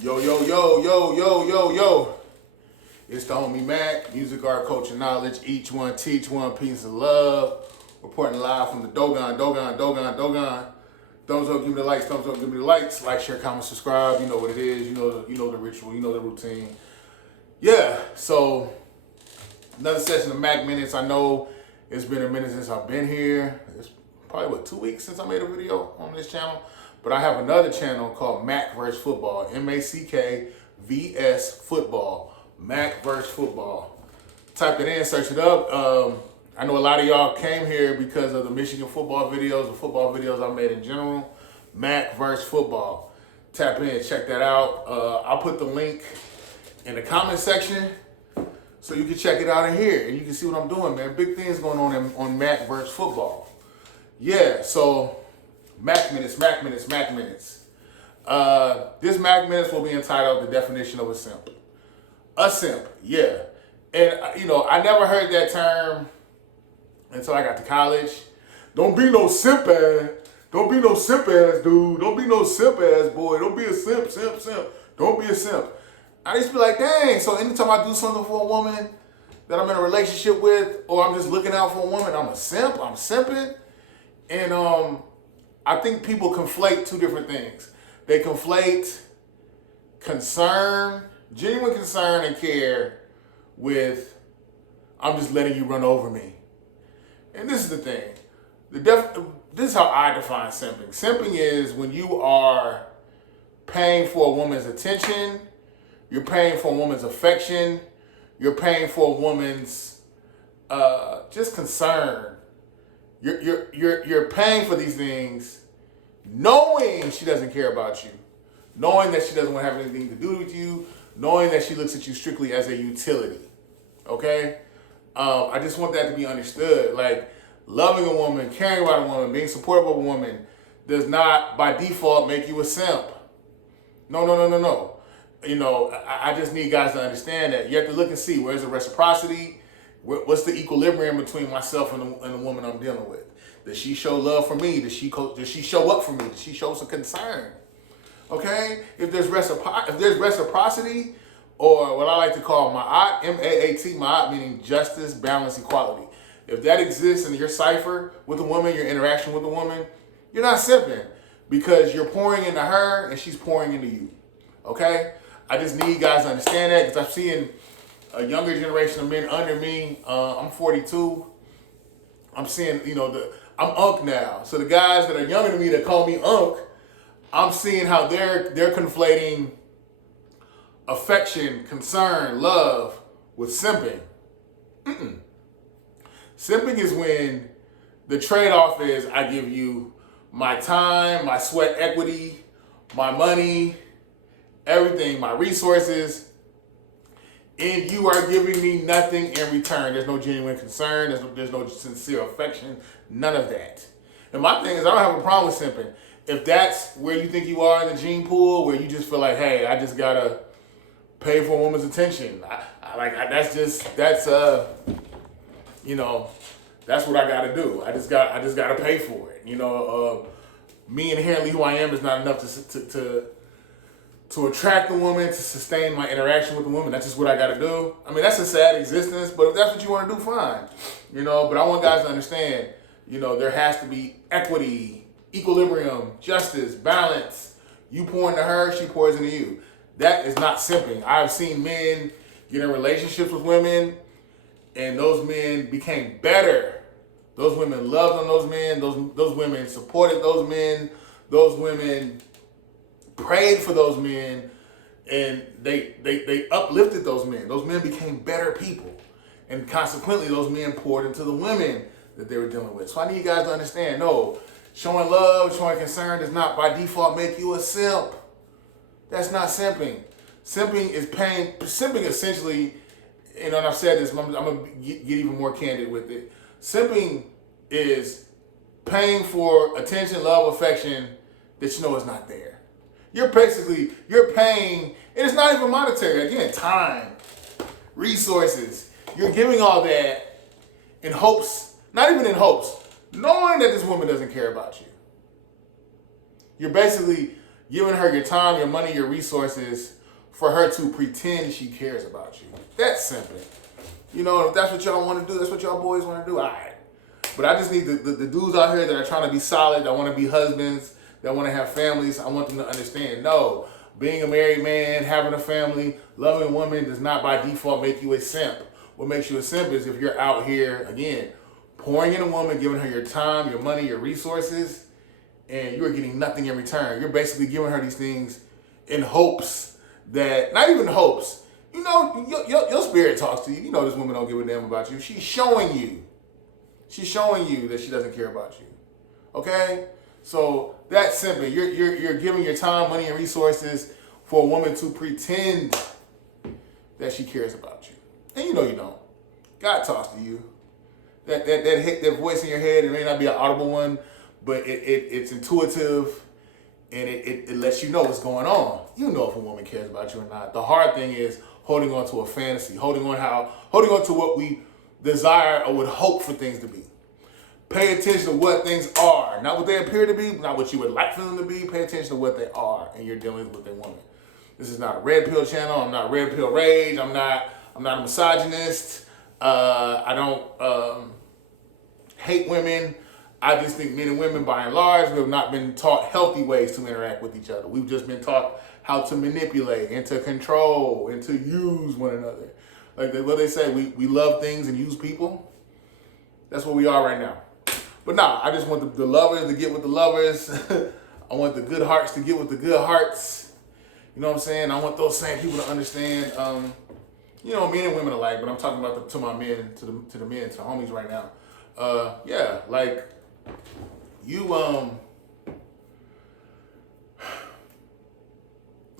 Yo, yo, yo, yo, yo, yo, yo. It's the homie Mac, music, art, culture, knowledge. Each one teach one piece of love. Reporting live from the Dogon. Thumbs up, give me the likes. Thumbs up, give me the likes. Like, share, comment, subscribe. You know what it is. You know the ritual. You know the routine. Yeah. So another session of Mac Minutes. I know it's been a minute since I've been here. It's probably 2 weeks since I made a video on this channel. But I have another channel called MACK vs. Football. MACK vs. Football. MACK vs. Football. Type it in, search it up. I know a lot of y'all came here because of the Michigan football videos, the football videos I made in general. MACK vs. Football. Tap in, check that out. I'll put the link in the comment section so you can check it out in here and you can see what I'm doing, man. Big things going on MACK vs. Football. Yeah, so Mac Minutes. This Mac Minutes will be entitled The Definition of a Simp. A simp, yeah. And, I never heard that term until I got to college. Don't be no simp ass. Don't be no simp ass dude. Don't be no simp ass boy. Don't be a simp. Don't be a simp. I used to be like, dang. So anytime I do something for a woman that I'm in a relationship with, or I'm just looking out for a woman, I'm a simp. I'm simping. And, I think people conflate two different things. They conflate concern, genuine concern and care with, I'm just letting you run over me. And this is the thing. This is how I define simping. Simping is when you are paying for a woman's attention, you're paying for a woman's affection, you're paying for a woman's just concern. You're paying for these things knowing she doesn't care about you, knowing that she doesn't want to have anything to do with you, knowing that she looks at you strictly as a utility, okay? I just want that to be understood. Like, loving a woman, caring about a woman, being supportive of a woman does not, by default, make you a simp. No. I just need guys to understand that. You have to look and see, where's the reciprocity? What's the equilibrium between myself and the woman I'm dealing with? Does she show love for me? Does she show up for me? Does she show some concern? Okay? If there's reciprocity, or what I like to call ma'at, M-A-A-T, ma'at, meaning justice, balance, equality. If that exists in your cipher with a woman, your interaction with a woman, you're not simping because you're pouring into her and she's pouring into you. Okay? I just need guys to understand that because I'm seeing a younger generation of men under me. I'm 42. I'm seeing, I'm Unc now. So the guys that are younger than me that call me Unc, I'm seeing how they're conflating affection, concern, love with simping. Simping is when the trade-off is I give you my time, my sweat equity, my money, everything, my resources, and you are giving me nothing in return. There's no genuine concern. There's no sincere affection. None of that. And my thing is, I don't have a problem with simping. If that's where you think you are in the gene pool, where you just feel like, hey, I just gotta pay for a woman's attention. That's what I gotta do. I just gotta pay for it. Me inherently who I am is not enough to attract a woman, to sustain my interaction with the woman. That's just what I gotta do. I mean, that's a sad existence, but if that's what you wanna do, fine. But I want guys to understand, there has to be equity, equilibrium, justice, balance. You pour into her, she pours into you. That is not simping. I've seen men get in relationships with women, and those men became better. Those women loved on those men. Those women supported those men. Those women prayed for those men, and they uplifted those men. Those men became better people, and consequently, those men poured into the women that they were dealing with. So I need you guys to understand, no, showing love, showing concern does not by default make you a simp. That's not simping. Simping is paying. Simping essentially, and I've said this, I'm gonna get even more candid with it. Simping is paying for attention, love, affection that you know is not there. You're paying, and it's not even monetary. Again, time, resources. You're giving all that in hopes, not even in hopes, knowing that this woman doesn't care about you. You're basically giving her your time, your money, your resources for her to pretend she cares about you. That's simping. You know, if that's what y'all want to do, that's what y'all boys want to do, all right. But I just need the dudes out here that are trying to be solid, that want to be husbands, that want to have families. I want them to understand, no, being a married man, having a family, loving a woman does not by default make you a simp. What makes you a simp is if you're out here, again, pouring in a woman, giving her your time, your money, your resources, and you're getting nothing in return. You're basically giving her these things in hopes that, not even hopes, you know, your spirit talks to you. You know this woman don't give a damn about you. She's showing you. She's showing you that she doesn't care about you. Okay? So that's simping. You're giving your time, money, and resources for a woman to pretend that she cares about you. And you know you don't. God talks to you. That voice in your head, it may not be an audible one, but it's intuitive, and it lets you know what's going on. You know if a woman cares about you or not. The hard thing is holding on to a fantasy, holding on to what we desire or would hope for things to be. Pay attention to what things are, not what they appear to be, not what you would like for them to be. Pay attention to what they are, and you're dealing with a woman. This is not a red pill channel. I'm not red pill rage. I'm not a misogynist. I don't hate women. I just think men and women, by and large, we have not been taught healthy ways to interact with each other. We've just been taught how to manipulate and to control and to use one another. Like what they say, we love things and use people. That's what we are right now. But nah, I just want the lovers to get with the lovers. I want the good hearts to get with the good hearts. You know what I'm saying? I want those same people to understand, you know, men and women alike, but I'm talking about to my men, to the men, to the homies right now. Yeah, like you,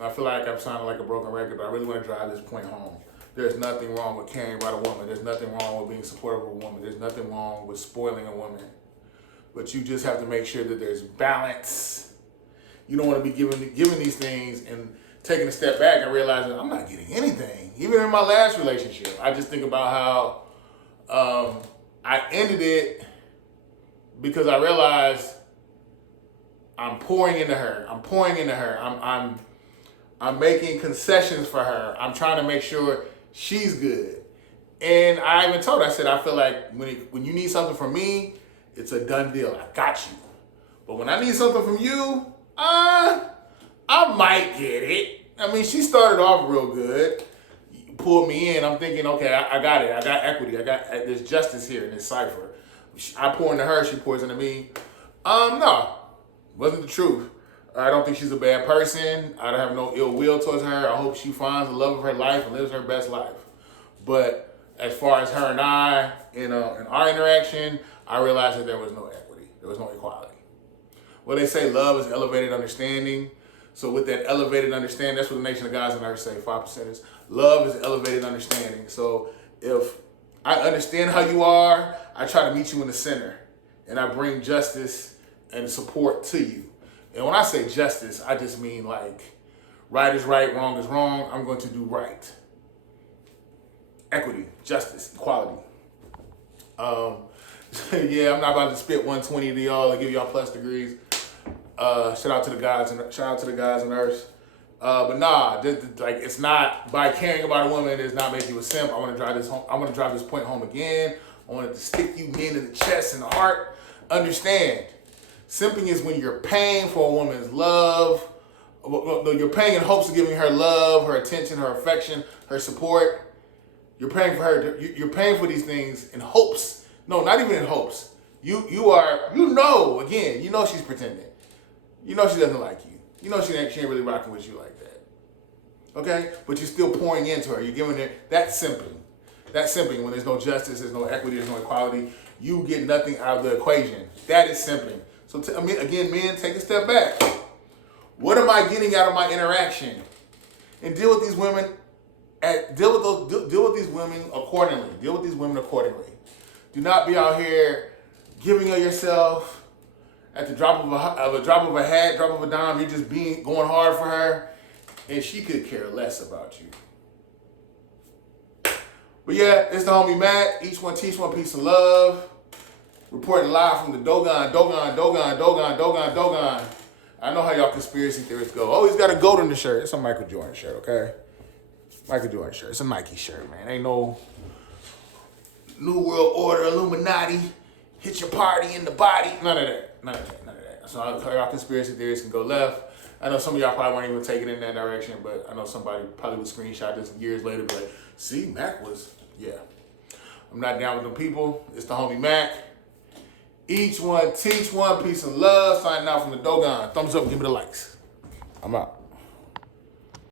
I feel like I'm sounding like a broken record, but I really want to drive this point home. There's nothing wrong with caring about a woman. There's nothing wrong with being supportive of a woman. There's nothing wrong with spoiling a woman. But you just have to make sure that there's balance. You don't want to be giving these things and taking a step back and realizing I'm not getting anything. Even in my last relationship, I just think about how I ended it because I realized I'm pouring into her. I'm making concessions for her. I'm trying to make sure she's good. And I even told her, I said, I feel like when you need something from me, it's a done deal. I got you. But when I need something from you, I might get it. I mean, she started off real good. Pulled me in. I'm thinking, okay, I got it. I got equity. There's justice here in this cipher. I pour into her. She pours into me. No, wasn't the truth. I don't think she's a bad person. I don't have no ill will towards her. I hope she finds the love of her life and lives her best life. But as far as her and I, in our interaction, I realized that there was no equity. There was no equality. Well, they say love is elevated understanding. So with that elevated understanding, that's what the Nation of Gods and Earth say, 5% is love is elevated understanding. So if I understand how you are, I try to meet you in the center. And I bring justice and support to you. And when I say justice, I just mean like right is right, wrong is wrong. I'm going to do right. Equity, justice, equality. Yeah, I'm not about to spit 120 to y'all and give y'all plus degrees. Shout out to the guys and Earth. But nah, like it's not by caring about a woman, it does not make you a simp. I want to drive this home. I want to drive this point home again. I want it to stick you men in the chest and the heart. Understand, simping is when you're paying for a woman's love. You're paying in hopes of giving her love, her attention, her affection, her support. You're paying for her. You're paying for these things in hopes. No, not even in hopes. You know she's pretending. You know she doesn't like you. You know she ain't really rocking with you like that. Okay? But you're still pouring into her. You're giving her, that's simping. That's simping when there's no justice, there's no equity, there's no equality. You get nothing out of the equation. That is simping. So again, men, take a step back. What am I getting out of my interaction? And deal with these women deal with these women accordingly. Deal with these women accordingly. Do not be out here giving of yourself at the drop of a hat, drop of a dime. You're just going hard for her, and she could care less about you. But yeah, it's the homie Mac. Each one teach one, peace and love. Reporting live from the Dogon. I know how y'all conspiracy theorists go. Oh, he's got a goat in the shirt. It's a Michael Jordan shirt, okay? Michael Jordan shirt. It's a Nike shirt, man. Ain't no New World Order, Illuminati, hit your party in the body. None of that. None of that. None of that. So y'all conspiracy theorists can go left. I know some of y'all probably weren't even taking it in that direction, but I know somebody probably would screenshot this years later, but like, see, Mac was, yeah. I'm not down with them people. It's the homie Mac. Each one, teach one, peace and love. Signing out from the Dogon. Thumbs up, give me the likes. I'm out.